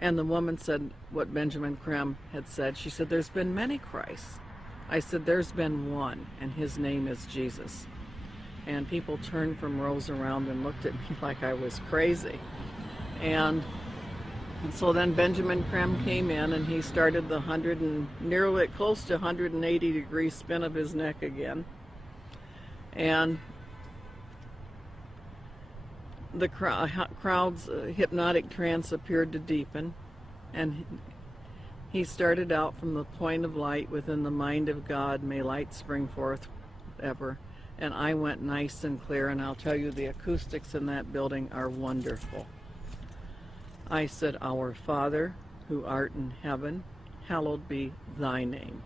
And the woman said what Benjamin Creme had said. She said, there's been many Christs. I said, there's been one, and his name is Jesus. And people turned from rows around and looked at me like I was crazy. And so then Benjamin Creme came in, and he started the nearly close to 180-degree spin of his neck again. And the crowd's hypnotic trance appeared to deepen, and he started out from the point of light within the mind of God, may light spring forth ever. And I went nice and clear, and I'll tell you, the acoustics in that building are wonderful. I said, Our Father, who art in heaven, hallowed be thy name.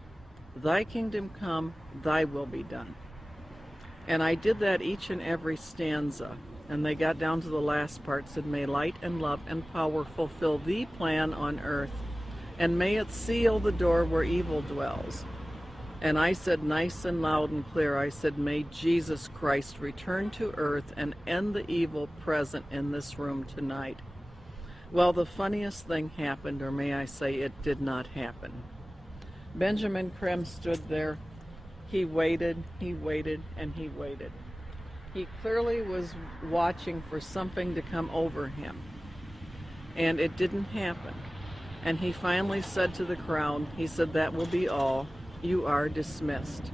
Thy kingdom come, thy will be done. And I did that each and every stanza. And they got down to the last part, said, may light and love and power fulfill the plan on earth, and may it seal the door where evil dwells. And I said nice and loud and clear, I said, may Jesus Christ return to earth and end the evil present in this room tonight. Well, the funniest thing happened, or may I say it did not happen. Benjamin Creme stood there. He waited, and he waited. He clearly was watching for something to come over him, and it didn't happen. And he finally said to the crowd, he said, that will be all. You are dismissed.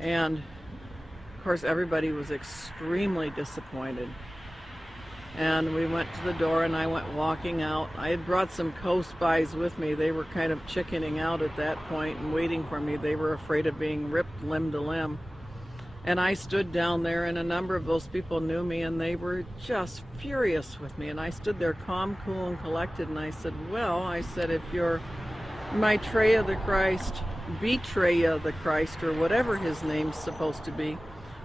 And of course everybody was extremely disappointed. And we went to the door, and I went walking out. I had brought some co-spies with me. They were kind of chickening out at that point and waiting for me. They were afraid of being ripped limb to limb. And I stood down there, and a number of those people knew me, and they were just furious with me. And I stood there calm, cool, and collected, and I said, well, I said, if you're Maitreya the Christ, Betreya the Christ, or whatever his name's supposed to be,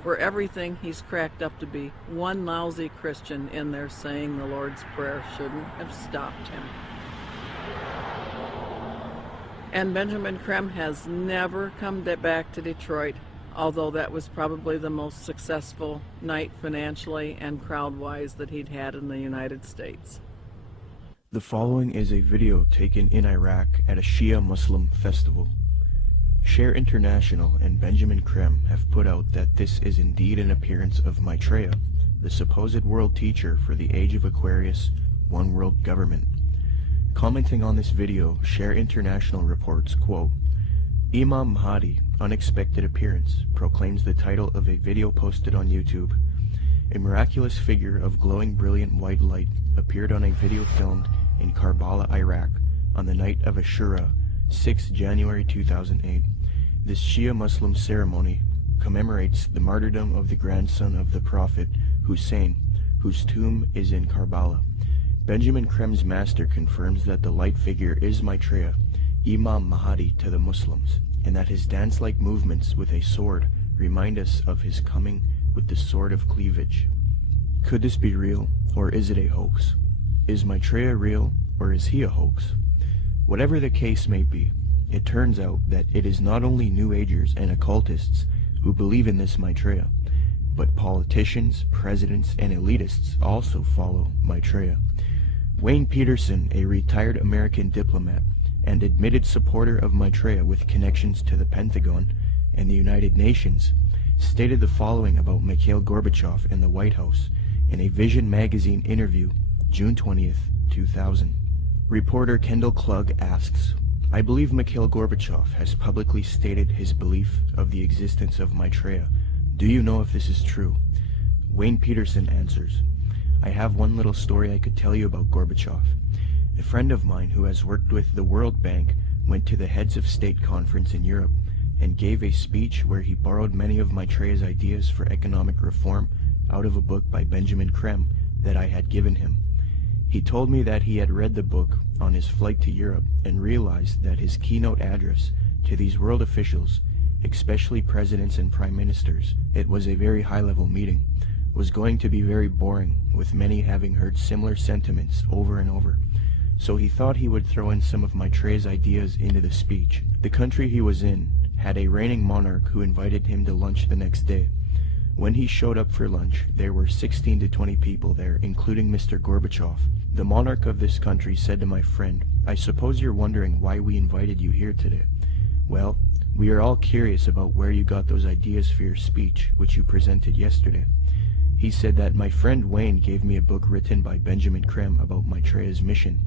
or everything he's cracked up to be, one lousy Christian in there saying the Lord's Prayer shouldn't have stopped him. And Benjamin Creme has never come back to Detroit, although that was probably the most successful night financially and crowd-wise that he'd had in the United States. The following is a video taken in Iraq at a Shia Muslim festival. Share International and Benjamin Creme have put out that this is indeed an appearance of Maitreya, the supposed world teacher for the age of Aquarius, one world government. Commenting on this video, Share International reports, quote, Imam Mahdi, unexpected appearance, proclaims the title of a video posted on YouTube. A miraculous figure of glowing brilliant white light appeared on a video filmed in Karbala, Iraq, on the night of Ashura, 6 January 2008. This Shia Muslim ceremony commemorates the martyrdom of the grandson of the Prophet, Hussein, whose tomb is in Karbala. Benjamin Creme's master confirms that the light figure is Maitreya, Imam Mahdi to the Muslims, and that his dance-like movements with a sword remind us of his coming with the sword of cleavage. Could this be real, or is it a hoax? Is Maitreya real, or is he a hoax? Whatever the case may be, it turns out that it is not only New Agers and occultists who believe in this Maitreya, but politicians, presidents, and elitists also follow Maitreya. Wayne Peterson, a retired American diplomat and admitted supporter of Maitreya with connections to the Pentagon and the United Nations, stated the following about Mikhail Gorbachev and the White House in a Vision magazine interview, June 20th, 2000. Reporter Kendall Klug asks, I believe Mikhail Gorbachev has publicly stated his belief of the existence of Maitreya. Do you know if this is true? Wayne Peterson answers, I have one little story I could tell you about Gorbachev. A friend of mine who has worked with the World Bank went to the Heads of State Conference in Europe and gave a speech where he borrowed many of Maitreya's ideas for economic reform out of a book by Benjamin Creme that I had given him. He told me that he had read the book on his flight to Europe and realized that his keynote address to these world officials, especially presidents and prime ministers, it was a very high-level meeting, was going to be very boring, with many having heard similar sentiments over and over. So he thought he would throw in some of Maitreya's ideas into the speech. The country he was in had a reigning monarch who invited him to lunch the next day. When he showed up for lunch, there were 16 to 20 people there, including Mr. Gorbachev. The monarch of this country said to my friend, "I suppose you're wondering why we invited you here today. Well, we are all curious about where you got those ideas for your speech, which you presented yesterday." He said that my friend Wayne gave me a book written by Benjamin Creme about Maitreya's mission.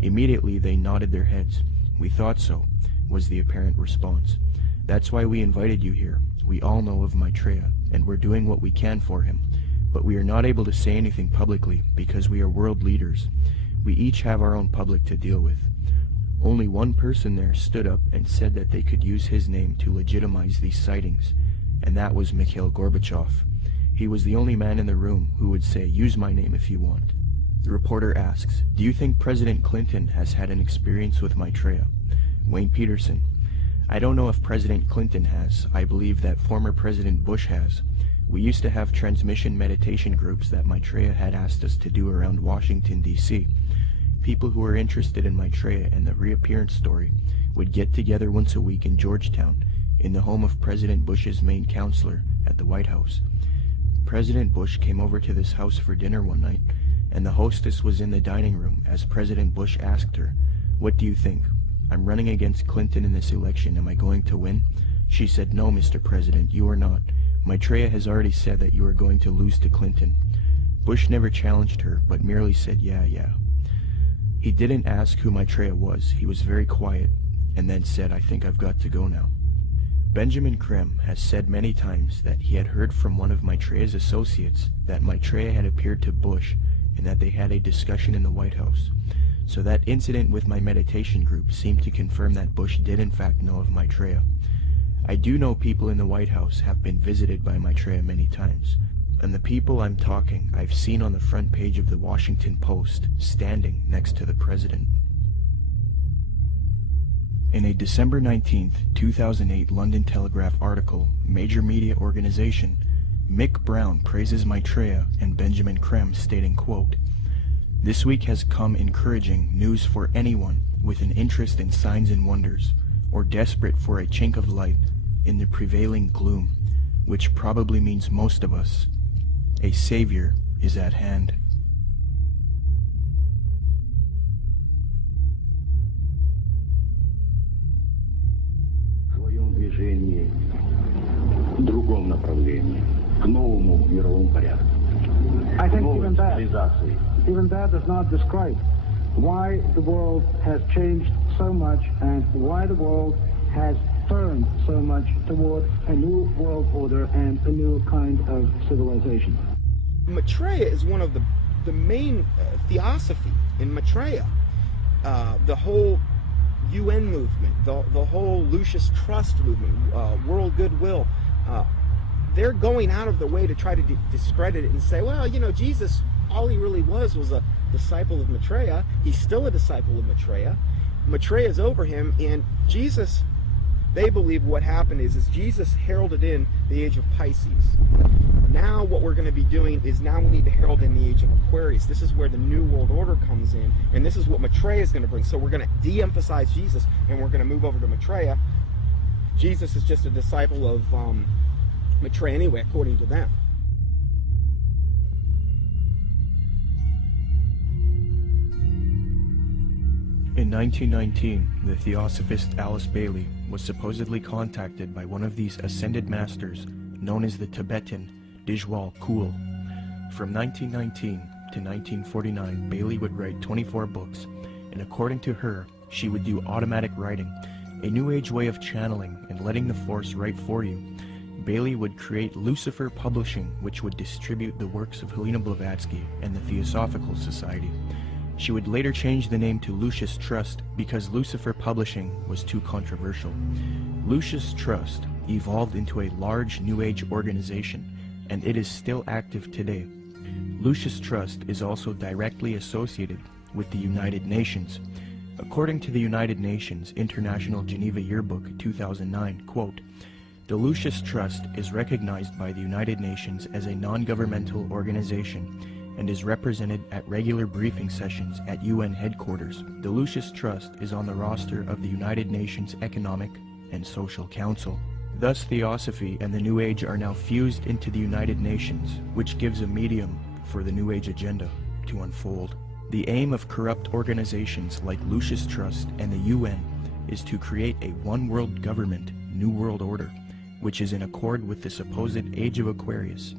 Immediately they nodded their heads. "We thought so," was the apparent response. "That's why we invited you here. We all know of Maitreya, and we're doing what we can for him, but we are not able to say anything publicly because we are world leaders. We each have our own public to deal with." Only one person there stood up and said that they could use his name to legitimize these sightings, and that was Mikhail Gorbachev. He was the only man in the room who would say, "Use my name if you want." The reporter asks, "Do you think President Clinton has had an experience with Maitreya?" Wayne Peterson: "I don't know if President Clinton has. I believe that former President Bush has. We used to have transmission meditation groups that Maitreya had asked us to do around Washington, D.C. People who were interested in Maitreya and the reappearance story would get together once a week in Georgetown, in the home of President Bush's main counselor at the White House. President Bush came over to this house for dinner one night, and the hostess was in the dining room as President Bush asked her, 'What do you think? I'm running against Clinton in this election. Am I going to win?' She said, 'No, Mr. President, you are not. Maitreya has already said that you are going to lose to Clinton.' Bush never challenged her, but merely said, 'Yeah.' He didn't ask who Maitreya was. He was very quiet, and then said, 'I think I've got to go now.'" Benjamin Creme has said many times that he had heard from one of Maitreya's associates that Maitreya had appeared to Bush and that they had a discussion in the White House. So that incident with my meditation group seemed to confirm that Bush did in fact know of Maitreya. I do know people in the White House have been visited by Maitreya many times, and the people I'm talking I've seen on the front page of the Washington Post, standing next to the president. In a December 19, 2008 London Telegraph article, major media organization, Mick Brown praises Maitreya and Benjamin Creme, stating, quote, "This week has come encouraging news for anyone with an interest in signs and wonders, or desperate for a chink of light in the prevailing gloom, which probably means most of us. A savior is at hand." В другом направлении, к новому мировому порядку. I think even that does not describe why the world has changed so much and why the world has turned so much toward a new world order and a new kind of civilization. Maitreya is one of the main theosophy in Maitreya. The whole UN movement, the whole Lucis Trust movement, world goodwill, they're going out of their way to try to discredit it and say, well, you know, Jesus, all he really was a disciple of Maitreya. He's still a disciple of Maitreya. Maitreya is over him, and Jesus, they believe what happened is Jesus heralded in the age of Pisces. Now what we're going to be doing is now we need to herald in the age of Aquarius. This is where the New World Order comes in, and this is what Maitreya is going to bring. So we're going to de-emphasize Jesus, and we're going to move over to Maitreya. Jesus is just a disciple of Maitreya anyway, according to them. In 1919, the theosophist Alice Bailey was supposedly contacted by one of these ascended masters known as the Tibetan Dijwal Kul. From 1919 to 1949, Bailey would write 24 books, and according to her, she would do automatic writing, a new age way of channeling and letting the force write for you. Bailey would create Lucifer Publishing, which would distribute the works of Helena Blavatsky and the Theosophical Society. She would later change the name to Lucis Trust because Lucifer Publishing was too controversial. Lucis Trust evolved into a large New Age organization, and it is still active today. Lucis Trust is also directly associated with the United Nations. According to the United Nations International Geneva Yearbook 2009, quote, "The Lucis Trust is recognized by the United Nations as a non-governmental organization and is represented at regular briefing sessions at UN headquarters. The Lucis Trust is on the roster of the United Nations Economic and Social Council." Thus Theosophy and the New Age are now fused into the United Nations, which gives a medium for the New Age agenda to unfold. The aim of corrupt organizations like Lucis Trust and the UN is to create a one-world government, New World Order, which is in accord with the supposed Age of Aquarius.